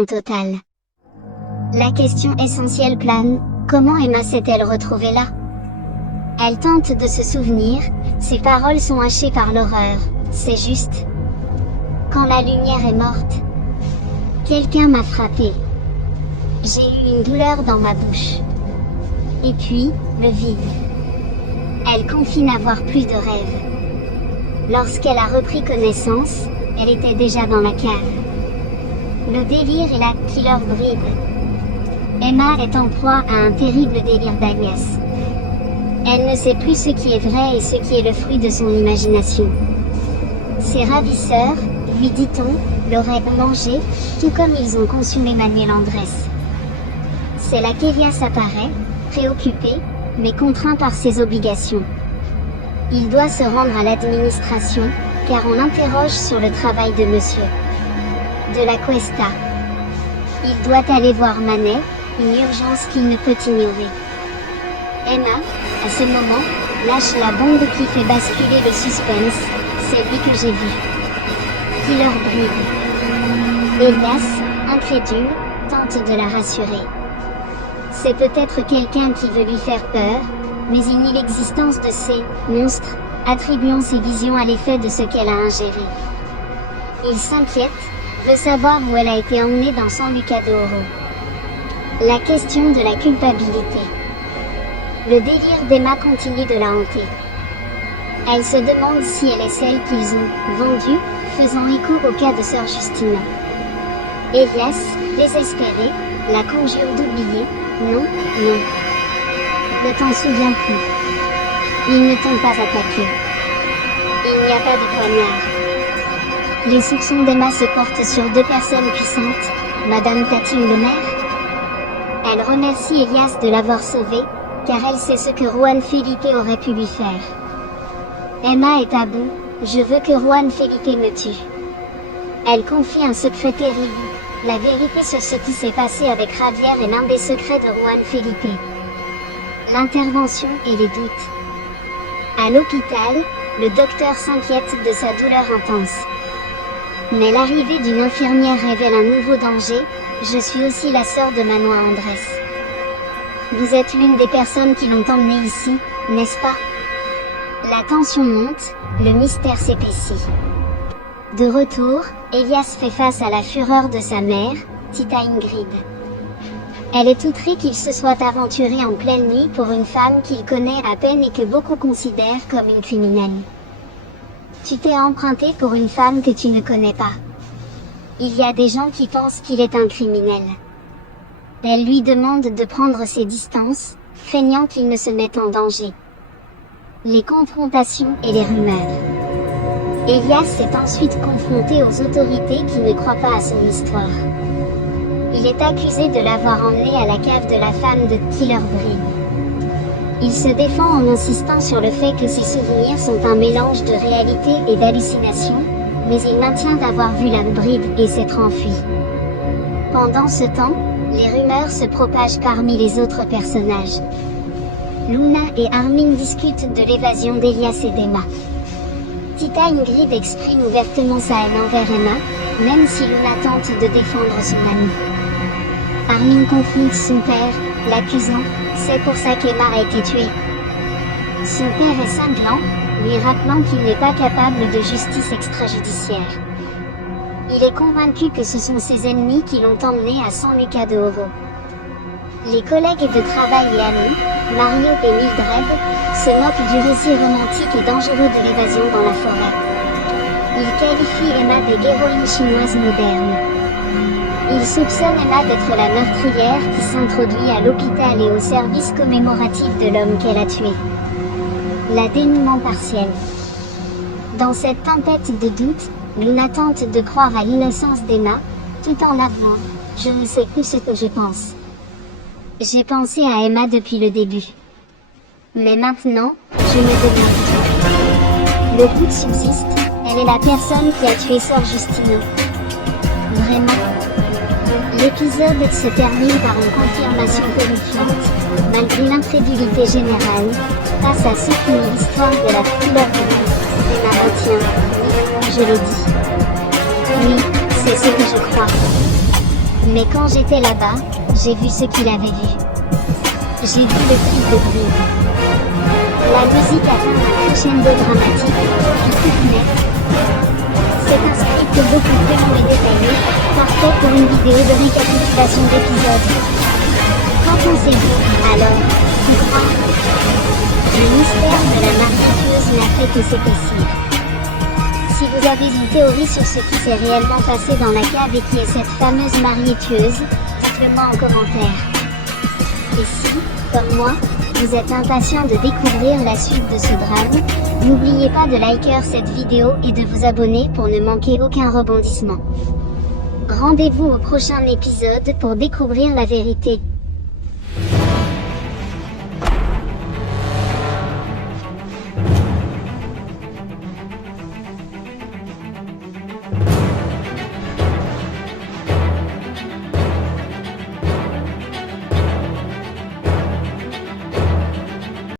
Totale. La question essentielle plane, comment Emma s'est-elle retrouvée là? Elle tente de se souvenir, ses paroles sont hachées par l'horreur, c'est juste. Quand la lumière est morte, quelqu'un m'a frappé. J'ai eu une douleur dans ma bouche. Et puis, le vide. Elle confie n'avoir plus de rêve. Lorsqu'elle a repris connaissance, elle était déjà dans la cave. Le délire et la killer bride. Emma est en proie à un terrible délire d'Alias. Elle ne sait plus ce qui est vrai et ce qui est le fruit de son imagination. Ses ravisseurs, lui dit-on, l'auraient mangé, tout comme ils ont consumé Manuel Andrés. C'est là qu'Elias apparaît, préoccupé, mais contraint par ses obligations. Il doit se rendre à l'administration, car on l'interroge sur le travail de monsieur de la Cuesta. Il doit aller voir Manet, une urgence qu'il ne peut ignorer. Emma, à ce moment, lâche la bombe qui fait basculer le suspense, c'est lui que j'ai vu. Killer bride. Elias, incrédule, tente de la rassurer. C'est peut-être quelqu'un qui veut lui faire peur, mais il nie l'existence de ces monstres, attribuant ses visions à l'effet de ce qu'elle a ingéré. Il s'inquiète, veut savoir où elle a été emmenée dans San Luca de Oro. La question de la culpabilité. Le délire d'Emma continue de la hanter. Elle se demande si elle est celle qu'ils ont vendue, faisant écho au cas de Sœur Justina. Elias, désespéré, la conjure d'oublier. Non, non. Ne t'en souviens plus. Ils ne t'ont pas attaqué. Il n'y a pas de poignard. Les soupçons d'Emma se portent sur deux personnes puissantes, Madame Tati ou le maire. Elle remercie Elias de l'avoir sauvée, car elle sait ce que Juan Felipe aurait pu lui faire. Emma est à bout, je veux que Juan Felipe me tue. Elle confie un secret terrible, la vérité sur ce qui s'est passé avec Javier est l'un des secrets de Juan Felipe. L'intervention et les doutes. À l'hôpital, le docteur s'inquiète de sa douleur intense. Mais l'arrivée d'une infirmière révèle un nouveau danger, je suis aussi la sœur de Manuel Andrés. Vous êtes l'une des personnes qui l'ont emmenée ici, n'est-ce pas? La tension monte, le mystère s'épaissit. De retour, Elias fait face à la fureur de sa mère, Tita Ingrid. Elle est outrée qu'il se soit aventuré en pleine nuit pour une femme qu'il connaît à peine et que beaucoup considèrent comme une criminelle. Tu t'es emprunté pour une femme que tu ne connais pas. Il y a des gens qui pensent qu'il est un criminel. Elle lui demande de prendre ses distances, craignant qu'il ne se mette en danger. Les confrontations et les rumeurs. Elias est ensuite confronté aux autorités qui ne croient pas à son histoire. Il est accusé de l'avoir emmené à la cave de la femme de Killer Bride. Il se défend en insistant sur le fait que ses souvenirs sont un mélange de réalité et d'hallucination, mais il maintient d'avoir vu la bride et s'être enfui. Pendant ce temps, les rumeurs se propagent parmi les autres personnages. Luna et Armin discutent de l'évasion d'Elias et d'Emma. Tita Ingrid exprime ouvertement sa haine envers Emma, même si Luna tente de défendre son amie. Armin confronte son père, l'accusant, c'est pour ça qu'Emma a été tuée. Son père est cinglant, lui rappelant qu'il n'est pas capable de justice extrajudiciaire. Il est convaincu que ce sont ses ennemis qui l'ont emmené à San Luca de Oro. Les collègues de travail et amis, Mario et Mildred, se moquent du récit romantique et dangereux de l'évasion dans la forêt. Ils qualifient Emma d'héroïne chinoise moderne. Ils soupçonnent Emma d'être la meurtrière qui s'introduit à l'hôpital et au service commémoratif de l'homme qu'elle a tué. La dénouement partiel. Dans cette tempête de doute, Luna tente de croire à l'innocence d'Emma, tout en avouant « Je ne sais plus ce que je pense. J'ai pensé à Emma depuis le début. Mais maintenant, je me demande tout. Le doute subsiste, elle est la personne qui a tué Sœur Justina. Vraiment. L'épisode se termine par une confirmation terrifiante, malgré l'incrédulité générale, face à ce qui est l'histoire de la couleur de vie. Emma retient, oui, je l'ai dit. Oui, c'est ce que je crois. Mais quand j'étais là-bas, j'ai vu ce qu'il avait vu. J'ai vu le clip de Brig. La musique atteint un crescendo dramatique, puis coupe net. C'est un script beaucoup plus long et détaillé, parfait pour une vidéo de récapitulation d'épisodes. Qu'en pensez-vous, alors, tout droit? Le mystère de la marque tueuse n'a fait que s'épaissir. Si vous avez une théorie sur ce qui s'est réellement passé dans la cave et qui est cette fameuse mariée tueuse, dites-le moi en commentaire. Et si, comme moi, vous êtes impatient de découvrir la suite de ce drame, n'oubliez pas de liker cette vidéo et de vous abonner pour ne manquer aucun rebondissement. Rendez-vous au prochain épisode pour découvrir la vérité.